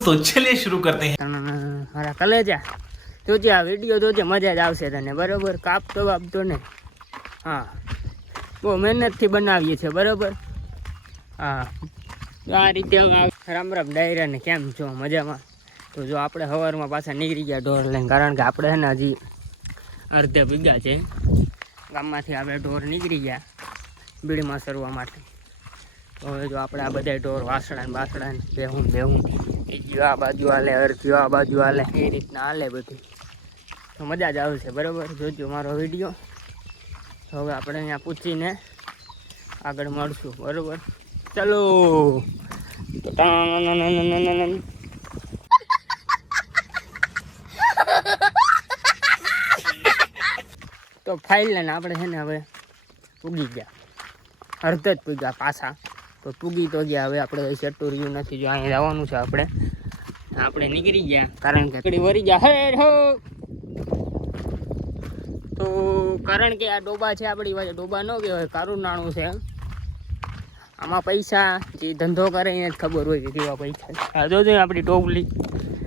तो चलिए शुरू करते हैं। મારા કલેજા જોજે આ વિડીયો જોજે, મજા જ આવશે તને. બરોબર, કાપતો વાપતો ને. હા, બહુ મહેનતથી બનાવીએ છીએ. બરોબર. હા, તો આ રીતે રામ રામ ડાયરાને કેમ છો? મજામાં? તો જો આપણે સવારમાં પાછા નીકળી ગયા ઢોર લઈને, કારણ કે આપણે છે ને હજી અડધે વીઘા છે ગામમાંથી આપણે ઢોર નીકળી ગયા બીડીમાં સરવા માટે. તો હવે જો આપણે આ બધા ઢોર વાસણા ને બાસણા ને બેહું એ ગયો આ બાજુ હાલે, અડધ્યો આ બાજુ હાલે, એ રીતના હાલે બધું. તો મજા જ આવશે. બરાબર, જોજો મારો વિડીયો. તો હવે આપણે અહીંયા પૂછીને આગળ મળશું. બરાબર, ચલો. તો તો ફાઇલ લઈને આપણે છે ને હવે પૂગી ગયા, અડધ જ પૂગ્યા પાછા. તો પૂગી તો ગયા. હવે આપણે સેટું રહ્યું નથી. જો અહીંયા જવાનું છે આપણે નીકળી ગયા, કારણ કે કડી વરી ગયા. હે હો, તો કારણ કે આ ડોબા છે આપણી પાસે. ડોબા ન કહેવાય, કારું નાણું છે. આમાં પૈસા જે ધંધો કરે એને જ ખબર હોય કે કેવા પૈસા. આ જોજો આપણી ટોપલી,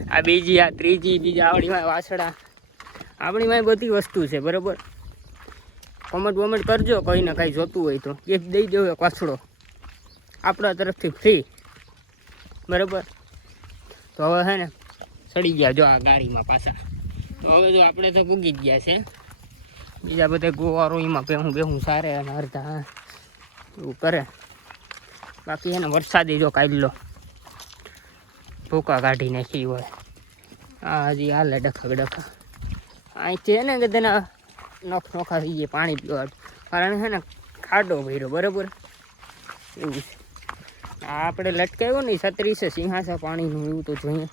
આ બીજી, આ ત્રીજી, બીજા આપણીમાં વાસડા, આપણીમાં બધી વસ્તુ છે. બરાબર, કોમેન્ટ વોમેન્ટ કરજો, કંઈ ને કંઈ જોતું હોય તો ગિફ્ટ દઈ દેવો એક વાસડો આપણા તરફથી ફ્રી. બરાબર, તો હવે છે ને ચડી ગયા જો આ ગાડીમાં પાછા. તો હવે જો આપણે તો પૂગી જ ગયા છે. બીજા બધા ગોવારો એમાં બેહું સારે અને અડધા એવું કરે. બાકી એને વરસાદી જો કાઢલો ભૂકા કાઢી નાખી હોય. આ હજી હાલે ડખા. અહીંથી છે ને કે તેના નોખા થઈ જાય પાણી પીવા, કારણ છે ને ખાડો ભર્યો. બરાબર, એવું છે. આ આપણે લટકાવ્યો ને 36 સિંહાસા પાણીનું, એવું તો જોઈએ.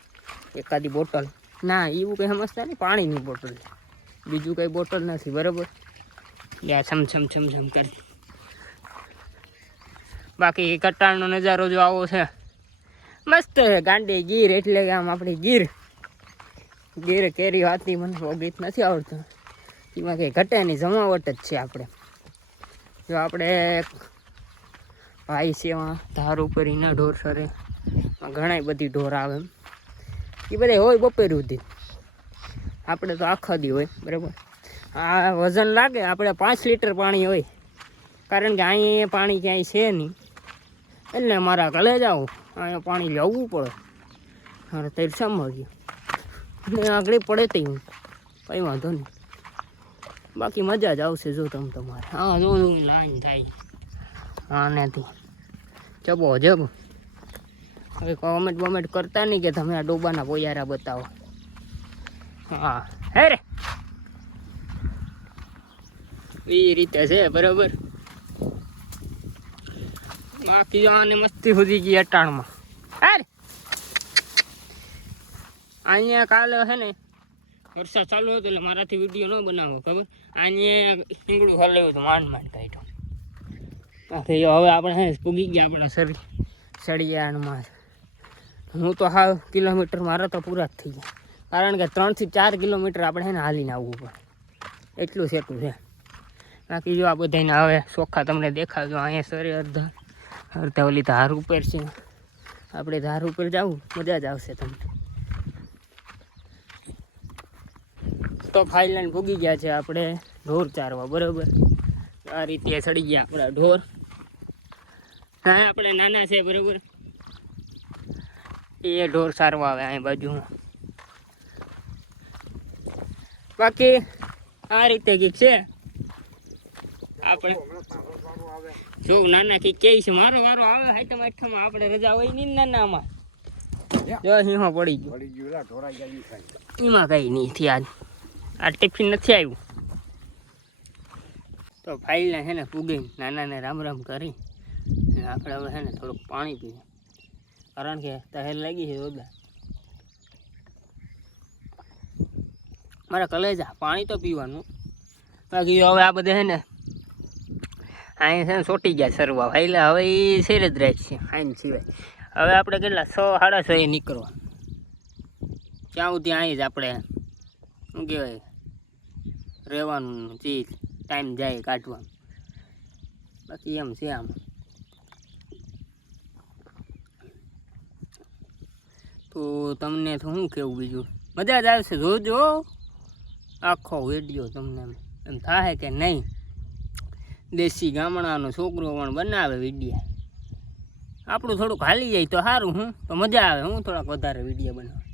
એકાદી બોટલ ના, એવું કંઈ સમજતા નહીં. પાણીની બોટલ, બીજું કંઈ બોટલ નથી. બરાબર, યા છમ કરી. બાકી કટાણનો નજારો જો આવો છે, મસ્ત છે. ગાંડી ગીર એટલે કે આમ આપણી ગીર કેરી વાતી મને ગીત નથી આવડતું. એમાં કંઈ ઘટે નહીં, જમાવટ જ છે. આપણે જો આપણે ભાઈ છે એમાં ધાર ઉપર એના ઢોર સરે, ઘણા બધી ઢોર આવે એમ. એ બધા હોય બપોર સુધી, આપણે તો આખા દી હોય. બરાબર, આ વજન લાગે આપણે 5 લીટર પાણી હોય, કારણ કે અહીંયા પાણી ક્યાંય છે નહીં. એટલે મારા કલે જાઓ અહીંયા પાણી લેવું પડે. મારે તરસામાં ગયો એટલે આગળ પડે તે હું કંઈ વાંધો નહીં. બાકી મજા જ આવશે જો તમારે. હા, જો લાઈન થાય આનેથી જબો. હવે કોમેન્ટ કરતા નહીં કે તમે આ ડોબાના પોયારા બતાવો. હા, હે રે, એ રીતે છે. બરાબર, બાકી આને મસ્તી સુધી ગઈ અટાણમાં. અરે અહીંયા કાલે છે ને વરસાદ ચાલુ હતો એટલે મારાથી વિડીયો ન બનાવો. ખબર, અહીંયા ઈંગડું હલાવ્યું હતું, માંડ કાઢ્યો. બાકી હવે આપણે હે પૂગી ગયા આપણા સળિયાણમાં. હું તો હાવ કિલોમીટર મારા તો પૂરા જ થઈ ગયા, કારણ કે 3 થી 4 કિલોમીટર આપણે છે ને હાલીને આવવું પડે, એટલું સેટું છે. બાકી જો આ બધાને હવે ચોખ્ખા તમને દેખાડજો. અહીંયા સરે અડધા ઓલી ધાર ઉપર છે. આપણે ધાર ઉપર જવું, મજા જ આવશે તમને. તો ફાઇલલાઈન ભૂગી ગયા છે આપણે ઢોર ચારવા. બરાબર, આ રીતે ચડી ગયા આપણા ઢોર. હા, આપણે નાના છે. બરાબર, એ ઢોર સારવા આવે અહીં બાજુમાં. બાકી આ રીતે કંઈક છે. આપણે જો નાના કંઈક કે છે. મારો વારો આવે હાઈટમ આઠમાં, આપણે રજા હોય નહીં નાનામાં. જો સિંહો પડી ગયો એમાં કંઈ નહીં થયા. આ ટિફિન નથી આવ્યું. તો ફાઇલને છે ને પૂગી નાનાને રામ કરી આપણે હવે છે ને થોડુંક પાણી પીએ, કારણ કે તહેર લાગી છે જોરદાર. મારા કલેજા પાણી તો પીવાનું. બાકી હવે આ બધા છે ને અહીંયા છે ને ચોટી ગયા સરવા. એટલે હવે એ શેર જ રાખ છે આઈને સિવાય. હવે આપણે કેટલા 6 સાડા 6 નીકળવા, ત્યાં સુધી અહીં જ આપણે શું કહેવાય રહેવાનું, જે ટાઈમ જાય કાઢવાનું. બાકી એમ છે આમ. તો તમને તો શું કહેવું બીજું, મજા જ આવશે. જોજો આખો વિડીયો, તમને એમ થાય કે નહીં દેશી ગામડાનો છોકરો પણ બનાવે વિડીયો. આપણું થોડુંક હાલી જાય તો સારું, હું તો મજા આવે. હું થોડાક વધારે વિડીયો બનાવું.